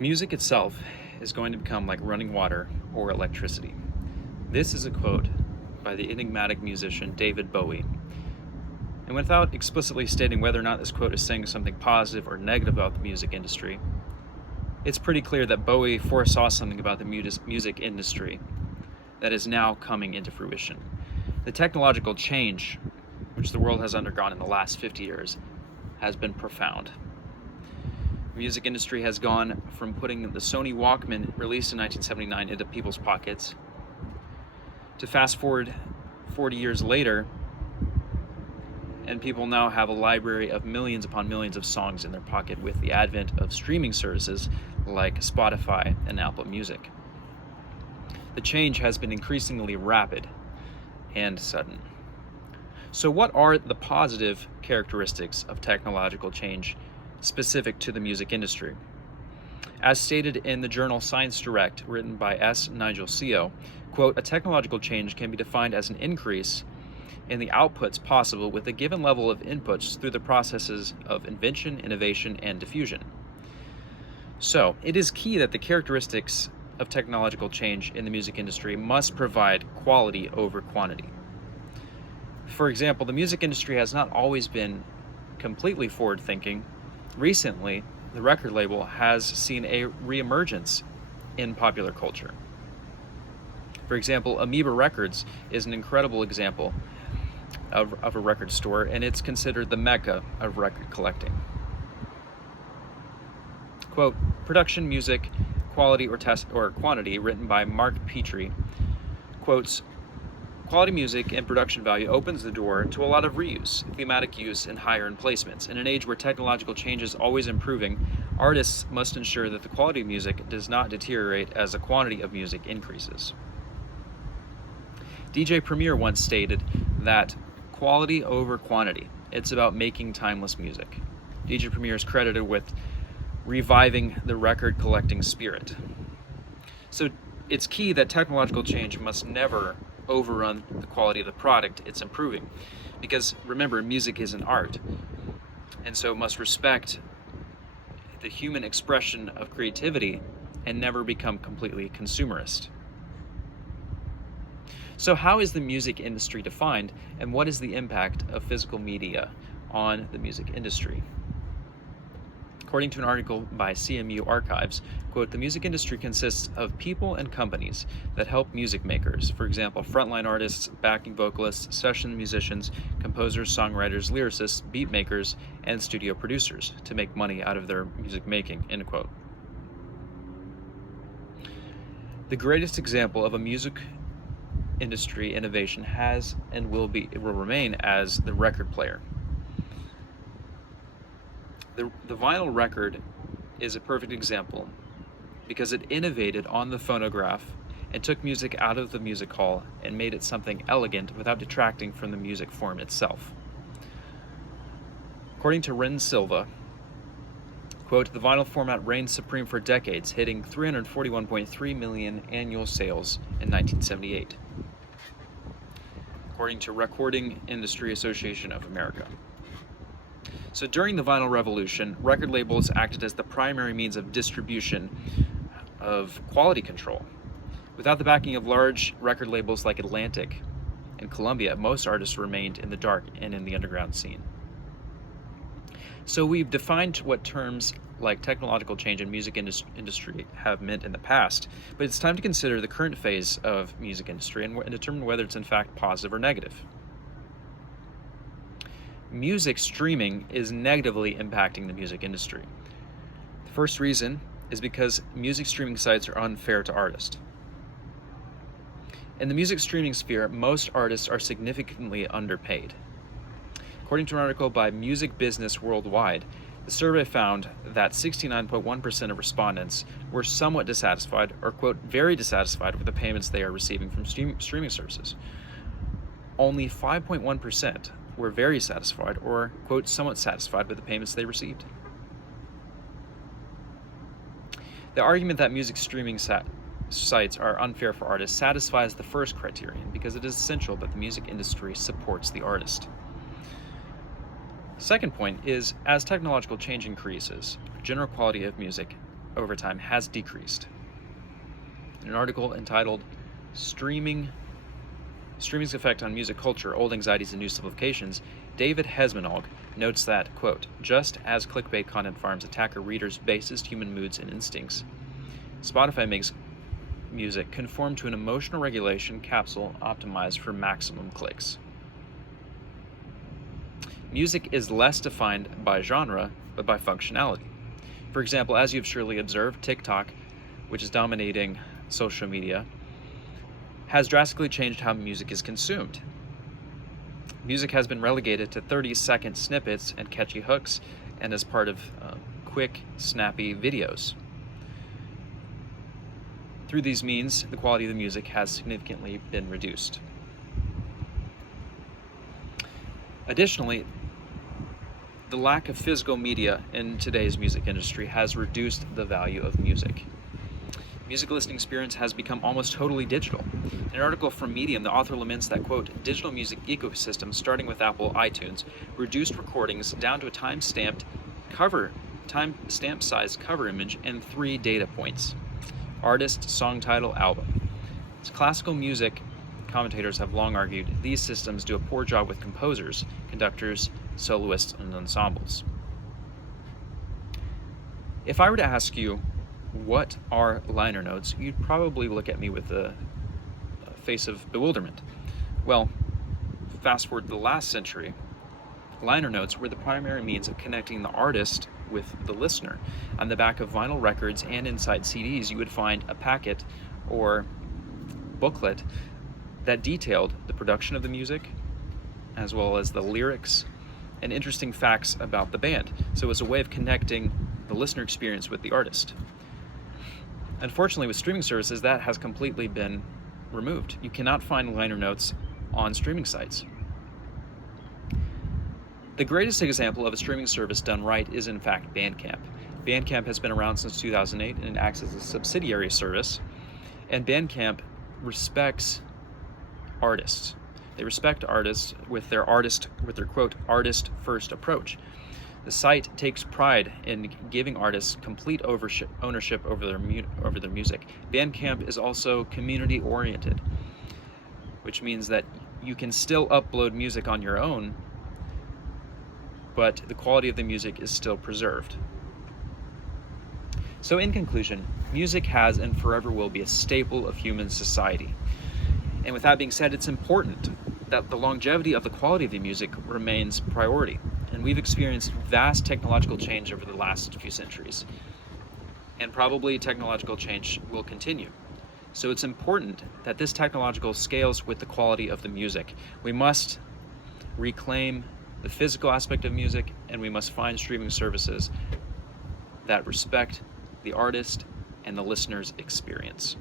Music itself is going to become like running water or electricity. This is a quote by the enigmatic musician David Bowie. And without explicitly stating whether or not this quote is saying something positive or negative about the music industry, it's pretty clear that Bowie foresaw something about the music industry that is now coming into fruition. The technological change which the world has undergone in the last 50 years has been profound. The music industry has gone from putting the Sony Walkman, released in 1979, into people's pockets, to fast forward 40 years later, and people now have a library of millions upon millions of songs in their pocket with the advent of streaming services like Spotify and Apple Music. The change has been increasingly rapid and sudden. So what are the positive characteristics of technological change specific to the music industry? As stated in the journal Science Direct, written by S. Nigel Seo, quote, "A technological change can be defined as an increase in the outputs possible with a given level of inputs through the processes of invention, innovation, and diffusion." So, it is key that the characteristics of technological change in the music industry must provide quality over quantity. For example, the music industry has not always been completely forward-thinking. Recently, the record label has seen a reemergence in popular culture. For example, Amoeba Records is an incredible example of a record store, and it's considered the mecca of record collecting. Quote, "Production Music, Quality or Quantity," written by Mark Petrie, quotes, "Quality music and production value opens the door to a lot of reuse, thematic use, and higher end placements. In an age where technological change is always improving, artists must ensure that the quality of music does not deteriorate as the quantity of music increases." DJ Premier once stated that quality over quantity, it's about making timeless music. DJ Premier is credited with reviving the record collecting spirit. So it's key that technological change must never overrun the quality of the product it's improving, because remember, music is an art, and so it must respect the human expression of creativity and never become completely consumerist. So how is the music industry defined, and what is the impact of physical media on the music industry? According to an article by CMU Archives, quote, "The music industry consists of people and companies that help music makers, for example, frontline artists, backing vocalists, session musicians, composers, songwriters, lyricists, beat makers, and studio producers, to make money out of their music making," end quote. The greatest example of a music industry innovation has and will remain as the record player. The vinyl record is a perfect example because it innovated on the phonograph and took music out of the music hall and made it something elegant without detracting from the music form itself. According to Ren Silva, quote, "The vinyl format reigned supreme for decades, hitting 341.3 million annual sales in 1978. According to Recording Industry Association of America. So during the vinyl revolution, record labels acted as the primary means of distribution of quality control. Without the backing of large record labels like Atlantic and Columbia, most artists remained in the dark and in the underground scene. So we've defined what terms like technological change in music industry have meant in the past, but it's time to consider the current phase of music industry and determine whether it's in fact positive or negative. Music streaming is negatively impacting the music industry. The first reason is because music streaming sites are unfair to artists. In the music streaming sphere, most artists are significantly underpaid. According to an article by Music Business Worldwide, the survey found that 69.1% of respondents were somewhat dissatisfied or, quote, very dissatisfied with the payments they are receiving from streaming services. Only 5.1% were very satisfied or, quote, somewhat satisfied with the payments they received. The argument that music streaming sites are unfair for artists satisfies the first criterion because it is essential that the music industry supports the artist. Second point is, as technological change increases, general quality of music over time has decreased. In an article entitled Streaming's Effect on Music Culture, Old Anxieties and New Simplifications, David Hesmanogh notes that, quote, just as clickbait content farms attack a reader's basest human moods and instincts, Spotify makes music conform to an emotional regulation capsule optimized for maximum clicks. Music is less defined by genre, but by functionality. For example, as you've surely observed, TikTok, which is dominating social media, has drastically changed how music is consumed. Music has been relegated to 30-second snippets and catchy hooks, and as part of quick, snappy videos. Through these means, the quality of the music has significantly been reduced. Additionally, the lack of physical media in today's music industry has reduced the value of music. Music listening experience has become almost totally digital. In an article from Medium, the author laments that, quote, digital music ecosystem, starting with Apple iTunes, reduced recordings down to a time-stamped sized cover image and 3 data points: artist, song title, album. As classical music commentators have long argued, these systems do a poor job with composers, conductors, soloists, and ensembles. If I were to ask you, what are liner notes, you'd probably look at me with a face of bewilderment. Well, fast forward to the last century, liner notes were the primary means of connecting the artist with the listener. On the back of vinyl records and inside CDs, you would find a packet or booklet that detailed the production of the music, as well as the lyrics and interesting facts about the band. So it was a way of connecting the listener experience with the artist. Unfortunately, with streaming services, that has completely been removed. You cannot find liner notes on streaming sites. The greatest example of a streaming service done right is, in fact, Bandcamp. Bandcamp has been around since 2008 and it acts as a subsidiary service. And Bandcamp respects artists. They respect artists with their quote, artist first approach. The site takes pride in giving artists complete ownership over their music. Bandcamp is also community oriented, which means that you can still upload music on your own, but the quality of the music is still preserved. So in conclusion, music has and forever will be a staple of human society. And with that being said, it's important that the longevity of the quality of the music remains priority. And we've experienced vast technological change over the last few centuries. And probably technological change will continue. So it's important that this technological scales with the quality of the music. We must reclaim the physical aspect of music, and we must find streaming services that respect the artist and the listener's experience.